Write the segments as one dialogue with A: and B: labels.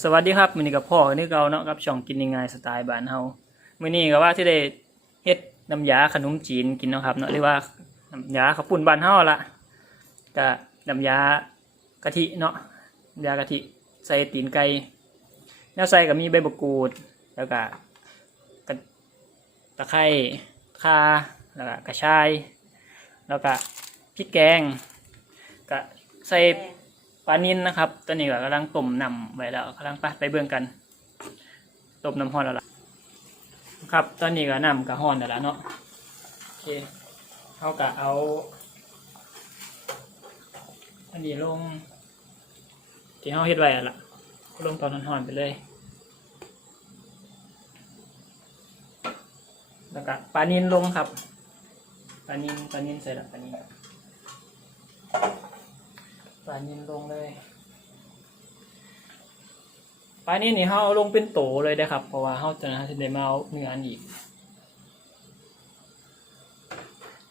A: สวัสดีครับมือนี้กับพ่อนี่เกาเนาะกับช่องกินง่ายๆสไตล์บ้านเฮามือนี้ก็ว่าที่ได้เฮ็ดน้ำยาขนมจีนกินเนาะครับเนาะเรียกว่าน้ำยาข้าวปุ้นบ้านเฮาละก็น้ำยากะทิเนาะน้ำยากะทิใส่ตีนไก่แนวใส่ก็มีใบมะกรูดแล้วก็กะตะไคร้ข่าแล้วก็กระชาย แล้วก็พริกแกงก็ใส่ ปลานินนะครับ ตอนนี้ก็กำลังต้มน้ำไว้แล้วกำลังไปไปเบิ่งกันต้มน้ำห้อนแล้วล่ะครับ ตอนนี้ก็น้ำก็ห้อนแล้วล่ะเนาะโอเคเขาก็เอาอันนี้ลงที่เขาเฮ็ดไว้ล่ะลงตอนห้อนๆไปเลยแล้วก็ปลานินลงครับปลานินปลานินใส่ละปลานิน ปลานินลงเลยปลานินนี่เขาเอาลงเป็นโตเลยนะครับ เพราะว่าเขาจะนะได้มาเอาเนื้ออันอีก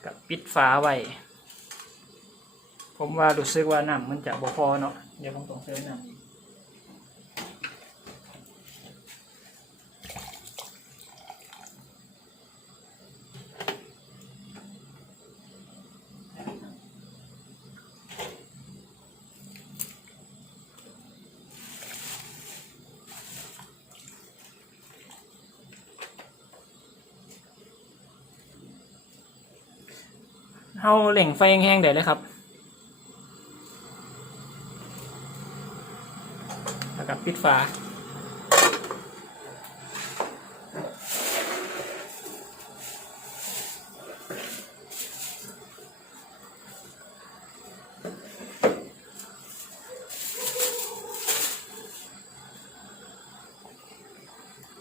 A: กับปิดฝาไว้ผมว่ารู้สึกว่าน้ำมันจะบ่พอเนาะเดี๋ยวผมต้องเติมน้ำ เขาเหล่งไฟแห้งๆเดี๋ยวเลยครับ แล้วก็ปิดฝา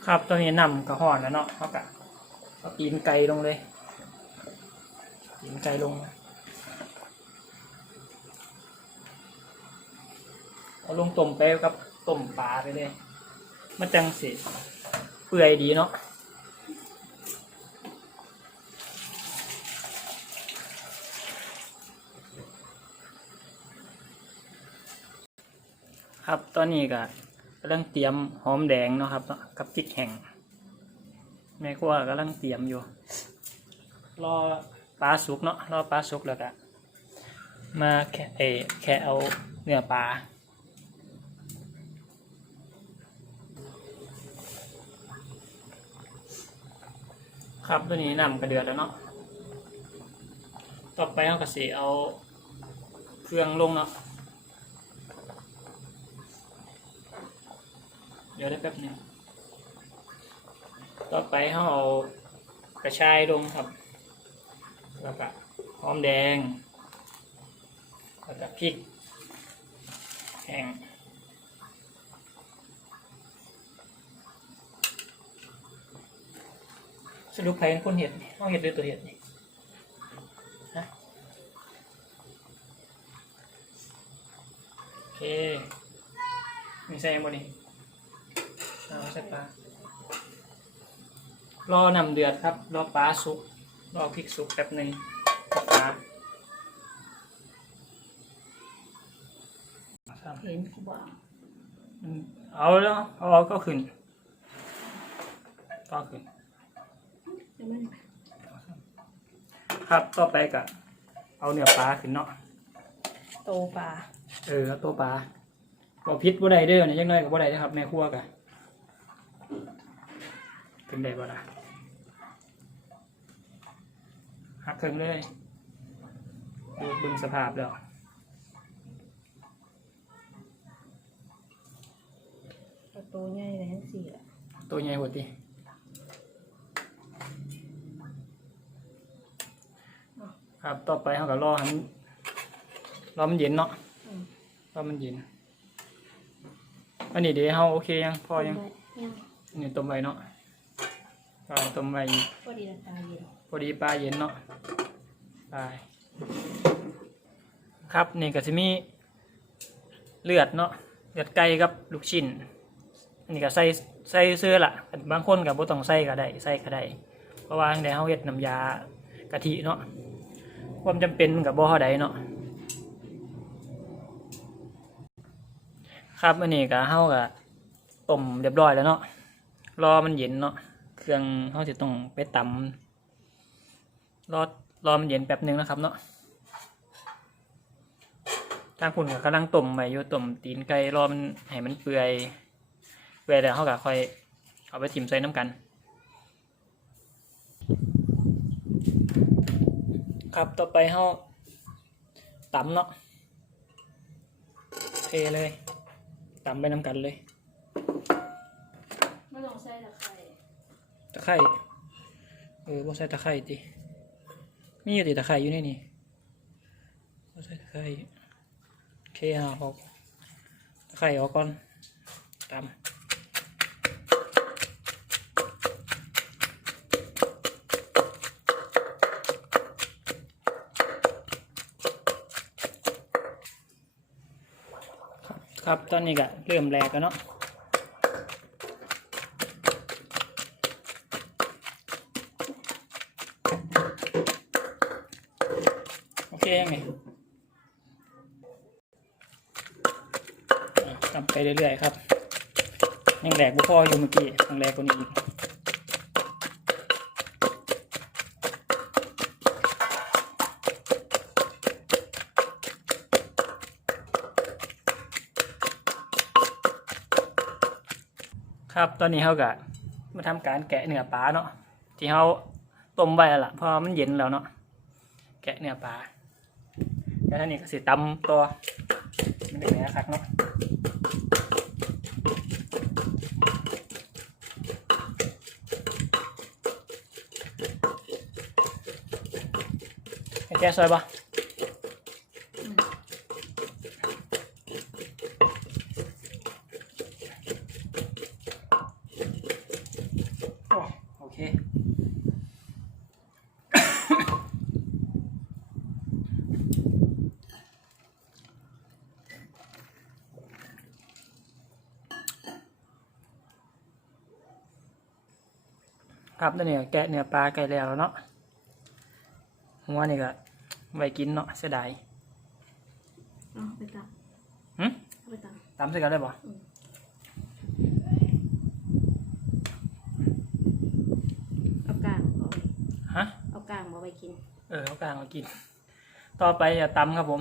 A: ครับตอนนี้นำกระห่อนแล้วเนาะเขากะเอาตีนไก่ลงเลย ตีนไก่ลงเอาลงต้มไปกับต้มปลาไปเลยมันจังสิเปื่อยดีเนาะครับตอนนี้ก็กำลังเตรียมหอมแดงเนาะครับกับพริกแห้งแม่ครัวกำลังเตรียมอยู่ รอ ปลาสุกเนาะรอปลาสุกแล้วก็มาแค่เอแค่เอาเนื้อปลาครับตัวนี้น้ำกระเดือดแล้วเนาะต่อไปเราก็สิเอาเครื่องลงเนาะเดี๋ยวได้แป๊บนึงต่อไปเราเอากระชายลงครับ แล้วก็หอมแดง แล้วก็พริกแห้งสรุปใครเป็นคนเห็ดนี่เอาเห็ดด้วยตัวเห็ดนี่ฮะโอเค มีใส่ยังบ่นี่เอาใส่ปลารอนำเดือดครับ รอปลาสุก รอพริกสุกแป๊บหนึ่งปลา
B: เห็นกูบอก
A: อืมเอาแล้วเอาเอาก็ขึ้นก็ขึ้น ครับต่อไปก็เอาเนื้อปลาขึ้นเนาะ
B: โตปลา
A: เออเอาตัวปลาก็พิษบ่ได้เด้อเนี่ยยังน้อยก็บ่ได้นะครับแม่ครัวกะขึ้นได้บ่ล่ะ หักเครื่องเลยดูเบึงสภาพแล้ว
B: เอาโตใหญ่เลยทั้งสี่ละ
A: ตัวใหญ่หมดดิครับต่อไปเขาก็รอให้มันรอมันเย็นเนาะ
B: อืม
A: รอมันเย็นอันนี้เดี๋ยวเขาโอเคยังพอยัง
B: ยัง
A: อันนี่ต้มไว้เนาะก็ต้มไว้
B: พ อดีราคาเย็น
A: พอดีปลาเย็นเนาะไปครับนี่ก็จะมีเลือดเนาะเลือดไก่กับลูกชิ้นอันนี้ก็ใส่ใส่เสื้อละบางคนกับบ่ต้องใส่ก็ได้ใส่ก็ได้เพราะว่าในเฮาเฮ็ดน้ำยากะทิเนาะความจำเป็นกับบ่เท่าใดเนาะครับอันนี้ก็เฮาก็ต้มเรียบร้อยแล้วเนาะรอมันเย็นเนาะ เครื่องเขาจะต้องไปตำรอรอมันเย็นแป๊บหนึงนะครับเนาะทางคุณก็กำลังต้มไปอยู่ต้มตีนไก่รอมันให้มันเปื่อยเปื่อยแล้วเขาก็ค่อยเอาไปจิ้มใส่น้ำกัน ครับต่อไปเขาตำเนาะเทเลยตำไปน้ำกันเลย
B: ไม่ต้องใส่ตะไคร้
A: ตะไคร่เออบ่ใส่ตะไคร่ติมีอยู่ติตะไคร่อยู่ในนี่บ่ใส่ตะไคร่โอเคฮะออกตะไคร่ออกก่อนตำครับครับ ตอนนี้ก็เริ่มแรกแล้วเนาะ โอเคยังไงอะทำไป เรื่อยๆครับ ยังแหลกบุพออยู่เมื่อกี้ยังแหลกกว่านี้อีกครับตอนนี้เขาก็มาทำการแกะเนื้อปลาเนาะที่เขาต้มไว้ละเพราะมันเย็นแล้วเนาะแกะเนื้อปลา แล้วท่นี้ก็สิตำตัวมันเป็นไงครับเนาะแกะซอยปะ ครับตัวนี้ก็แกะเนื้อปลาไก่แล้วเนาะหัวนี่ก็ไว้กินเนาะเสียดาย
B: เอาไปตัก
A: หึ
B: เอาไปตัก
A: ตำใส่กันได้ปะ
B: เอากลางเอา
A: ฮะ
B: เอากลางมาไปกิน
A: เออเอากลางมากิน ต่อไปจะตำครับผม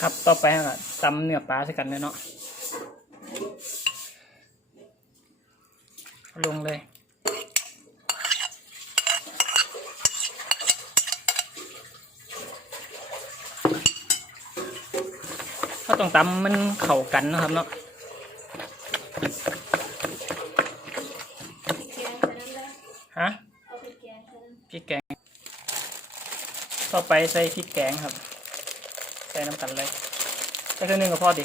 A: ครับต่อไปก็ตำเนื้อปลาใส่กันเลยเนาะ ลงเลยก็ต้องตำมันเข้ากันนะครับเนาะ
B: แกงไปนั่นแหละ
A: ฮะ
B: เอาไปแกงไปนั่น
A: พริกแกง ต่อไปใส่พริกแกงครับ ใส่น้ำกันเลยใส่เครื่องนึงกับพ่อดิ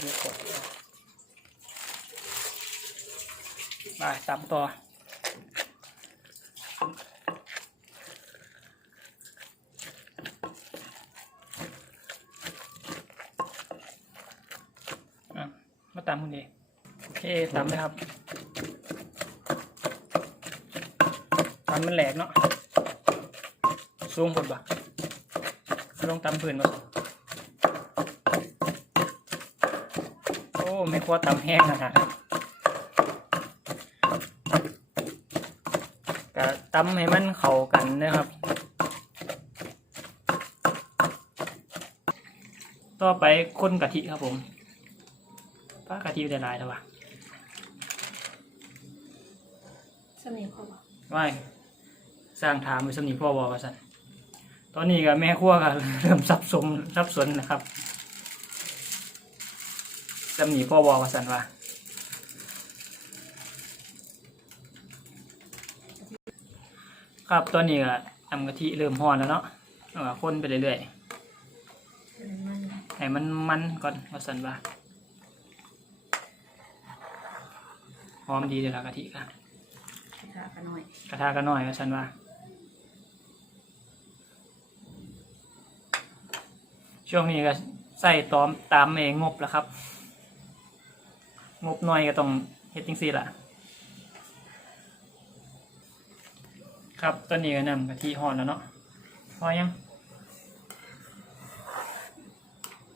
A: เดี๋ยวกดไป ตามต่ออะมาตามคุณดีโอเคตามเลยครับมันมันแหลกเนาะสูงผดบ่ลงตำพื้นบ่โอ้ไม่ควรตำแห้งนะฮะ ก็ตำให้มันเข้ากันนะครับ ต่อไปคนกะทิครับผมป้ากะทิได้หลายแล้ววะ
B: สนิทเขาบอก
A: ไม่สร้างถามไปสำนีพ่อบอกว่าสันตอนนี้ก็แม่ครัวก็เริ่มสับสนสับสนนะครับสำนีพ่อบอกว่าสันว่า ครับตอนนี้ก็ทำกะทิเริ่มห่อนแล้วเนาะเอาก็คนไปเรื่อย
B: มัน
A: ๆให้มันมันก่อนว่าสันว่าหอมดีเลยละกะทิค่ะ
B: กระทะกันหน่อย
A: กระทะก็น้อยว่าสันว่าช่วงนี้ก็ใส่ตอมตามเองงบแล้วครับ งบน้อยก็ต้องเฮ็ดจังซี่ล่ะ ครับตอนนี้ก็นำกะทิห่อนแล้วเนาะพอยัง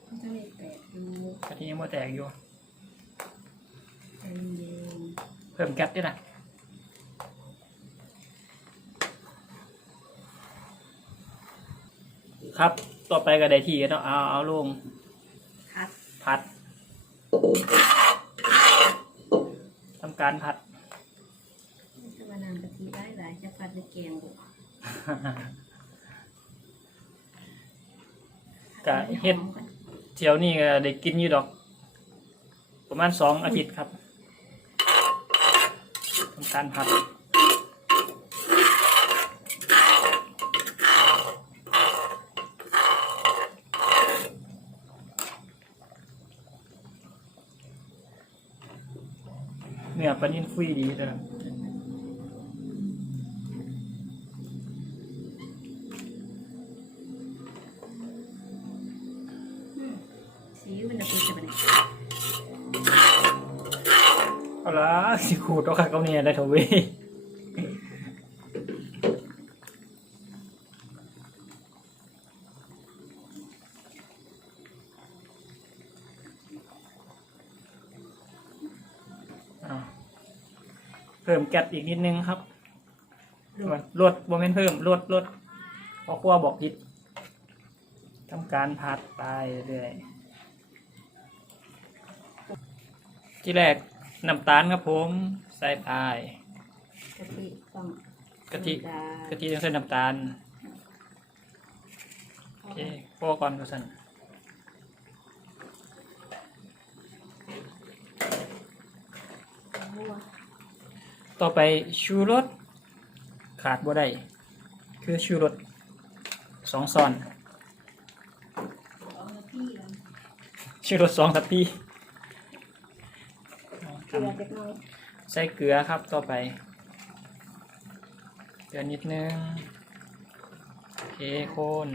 B: มันจะไม่แตกดู
A: กะทิยังไม่แตกอยู่
B: ใจเย็น
A: เพิ่มแก๊สด้วยนะครับ ต่อไปก็ได้ที่เนาะเอาเอาลง
B: พัด
A: พัดทำการพัด
B: จะมานำกะทิได้ัดในแกงบุ
A: กะเฮ็ด เที่ยวนี้ก็ได้กินอยู่ดอก ประมาณสองอาทิตย์ครับทำการพัดเนื้อปลานินฟุยดีเลยครับ ขูดเอาค่ะเขาเนี่ยได้เถอะเว้ยเอาเพิ่มแก๊สอีกนิดนึงครับลดบ่แม่นเพิ่มลดลดเพราะครัวบอกผิดทำการพัดไปเรื่อยที่แรก น้ำตาลครับผมใส่ไป
B: กะทิต้อง
A: กะทิ
B: ธรรมดากะ
A: ทิต้องใส่น้ำตาลโอเคพอก่อนก็สั่น
B: หัว
A: ต่อไปชูรสขาดบ่ได้คือชูรสสองซอน
B: เอาละพี่แล้ว
A: ชูรสสองทัพพี
B: เกลือเล็กน้อย
A: ใส่เกลือครับต่อไป เกลือนิดนึงโอเคโคน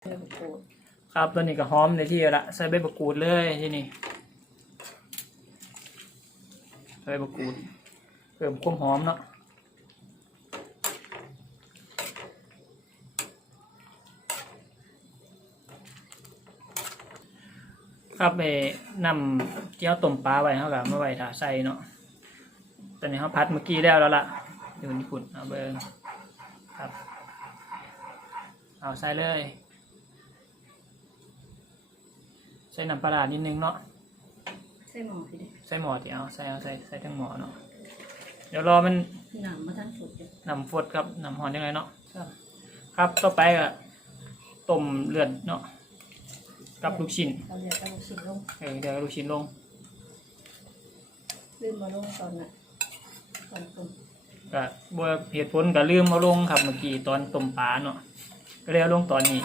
B: เกลือโกด
A: ครับตัวนี้ก็หอมในที่ละใส่ใบมะกรูดเลยที่นี่ใส่ใบมะกรูดเพิ่มความหอมเนาะ ครับไปนำเกี๊ยวต้มปลาไว้เขากับมาไว้ถาใส่เนาะตอนนี้เขาพัดเมื่อกี้แล้วแล้วล่ะเดี๋ยวนี้ขุดเอาเบิ้งครับ เอาใส่เลย ใส่น้ำปลาร้านิดนึงเนาะ
B: ใส่หม้อพี่เด้
A: ใส่หม้อที่เอาใส่เอาใส่ใส่ทั้งหม้อเนาะเดี๋ยวรอมัน
B: หนามมาทั้งสุดเลย
A: น้ำฟดครับน้ำหอนยังไงเนาะครับ ต่อไปก็ต้มเลือดเนาะ กับลูกชิ้น
B: เราเรียกเอาลูกชิ้นลง
A: เออเดี๋ยวเอาลูกชิ้นลง
B: ลืมมาลงตอนน่ะตอนต้ม
A: ก็บ่เหตุผลก็ลืมเอาลงครับเมื่อกี้ตอนต้มปลาเนาะก็เลยเอาลงตอนนี้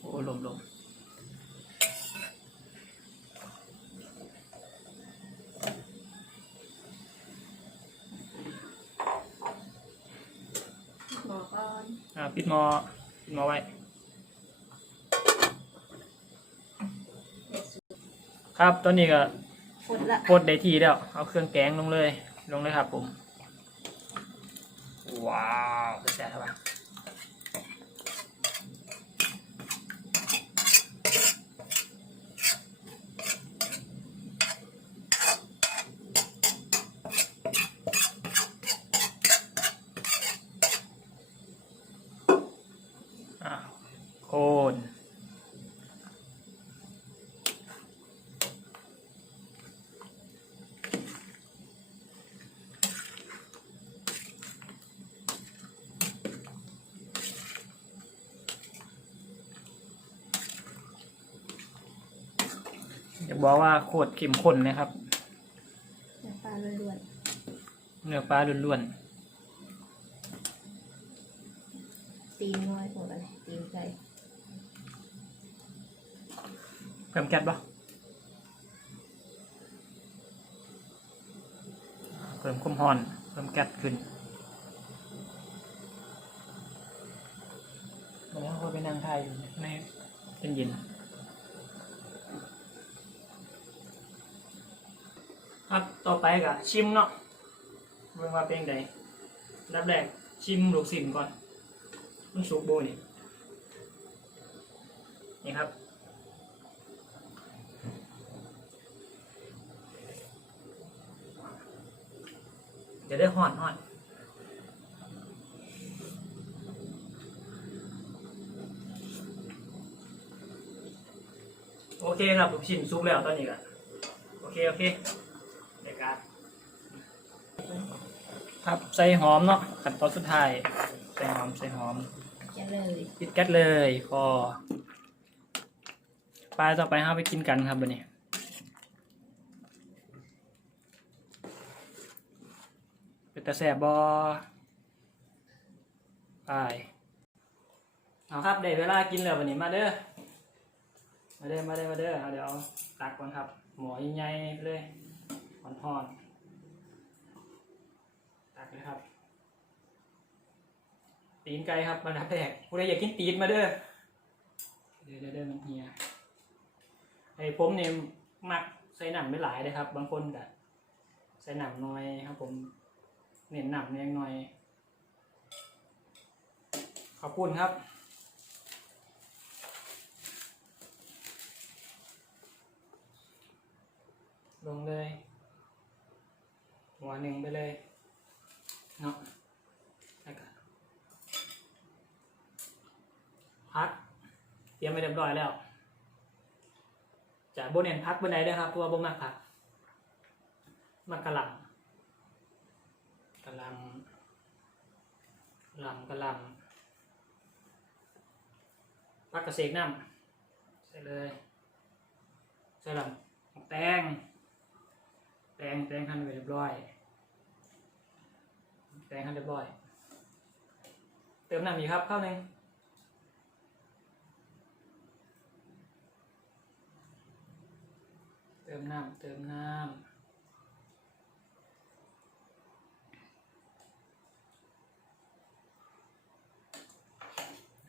A: โอ้ลมลม
B: หม้อก่อน
A: อ่าปิดหม้อปิดหม้อไว้
B: เด็ดสุด
A: ครับตอนนี้ก็
B: หมดละ
A: โคตรได้ทีแล้ว เอาเครื่องแกงลงเลย ลงเลยครับผม ว้าวแซ่บปะอะโคน อยากบอกว่าโคตรเข้มข้นนะครับ
B: น้ำปลาล้วน
A: เนื้อปลาล้วน
B: ๆตีนน้อยกว่าอะไรตีนไก่
A: ๆเพิ่มแก๊สปะเพิ่มความร้อน เพิ่มแก๊สขึ้นวันนี้เราไปนั่งทายอยู่ในเป็นเย็น ครับต่อไปก็ชิมเนาะเบิ่งว่าเป็นไงรับแรกชิมลูกศิลก่อนมันสุกโบนี่นี่ครับเดี๋ยวได้หอนหอนโอเคครับลูกชิ้นซุกแล้วตอนนี้กันโอเค โอเคเดี๋ยวกัน ครับใส่หอมเนาะขั้นตอนสุดท้ายใส่หอมใส่หอม
B: จะเลย
A: ปิดแก๊สเลยพอปลาต่อไปห้าไปกินกันครับวันนี้เป็นตาแสบบอไปเอาครับได้เวลากินแล้ววันนี้มาเด้อมาเด้อมาเด้อมาเด้อเอาเดี๋ยวเอาตักก่อนครับ หมอใหญ่ๆเลยห่อนๆ ตักเลยครับ ตีนไก่ครับมาดับแรกผู้ใดอยากกินตีนมาเด้อเดี๋ยวเดี๋ยวเดี๋ยวมันเฮียไอ้ผมเนี่ยมักใส่หนังไม่หลายเลยครับ บางคนก็ใส่หนังน้อยครับ ผม เน้นหนังเนียงน้อย ขอบคุณครับลงเลยหัวหนึ่งไปเลย เนาะแล้วก็พักเตรียมไปเรียบร้อยแล้วจะโบเนนพักบนไหนด้วยครับเพราะว่าโบมากพักมากกะลำกระลำลำกระลำพักกระเสกน้ำใส่เลยใส่ลำแตงแตงแตงหั่นไว้เรียบร้อย แตงหั่นเรียบร้อย เติมน้ำอีกครับข้าวหนึ่งเติมน้ำเติมน้ำ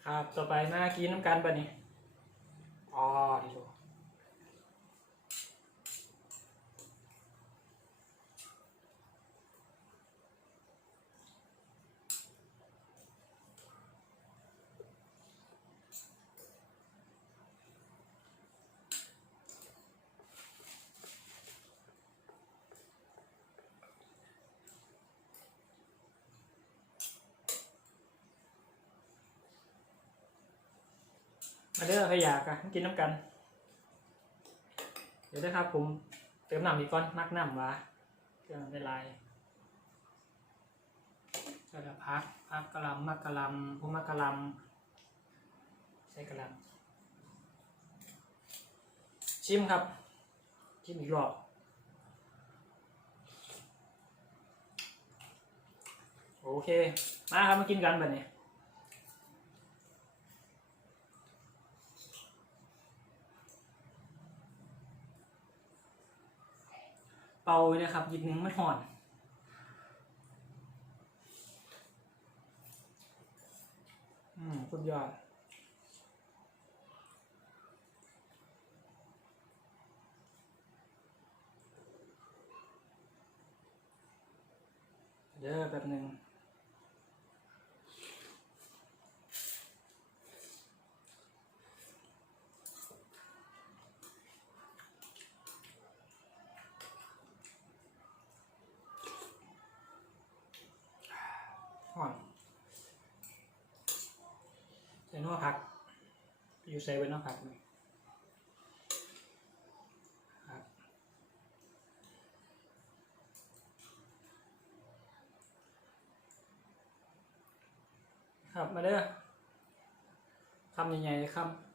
A: ครับ ต่อไปมากินน้ำกันปะนี่อ๋อดีดู มาเด้อใครอยากอะกินน้ำกัน เดี๋ยวนะครับผมเติมน้ำอีกก่อนมักน้ำวะเครื่องได้ลายก็จะพักพักกะลำมักกะลำผมมักกะลำใส่กะลำชิมครับ ชิมอีกรอบโอเค มาครับมากินกันแบบนี้ ป่าเลยนะครับหยิบหนึ่งมันห่อนอืมสุดยอดเดี๋ยวแป๊บหนึ่ง นวผัก อยู่ใส่ไว้นวผักครับครับมาเด้อคำใหญ่ๆคำ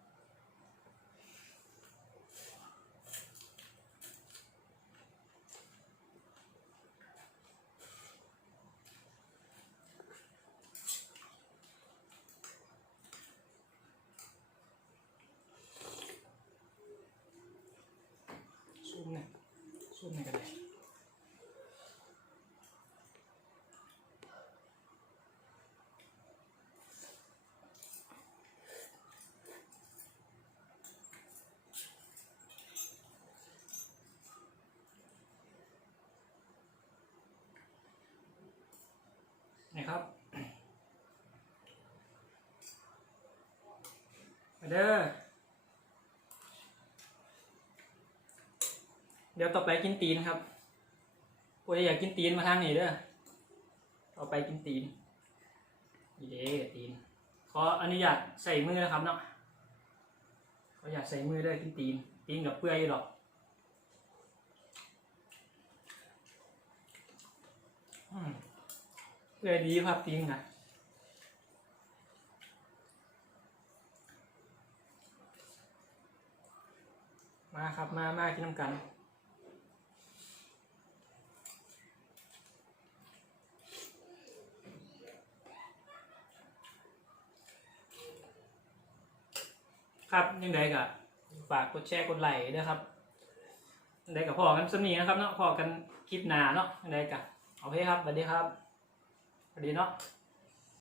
A: เด้อ เดี๋ยวต่อไปกินตีนครับกูจะอยากกินตีนมาทางนี้เด้อ ต่อไปกินตีนเด้อตีน ขออนุญาตใส่มือนะครับเนาะ ขออยากใส่มือได้กินตีน ตีนกับเปื่อยหรอกเปื่อยดีครับตีนนะ มาครับมามากินน้ำกันครับยังไงก็ฝากกดแชร์กดไลค์ด้วยครับยังไงกับพอกันสนีนะครับเนาะพอกันคลิปหนาเนาะยังไงก็โอเคครับสวัสดีครับสวัสดีเนาะ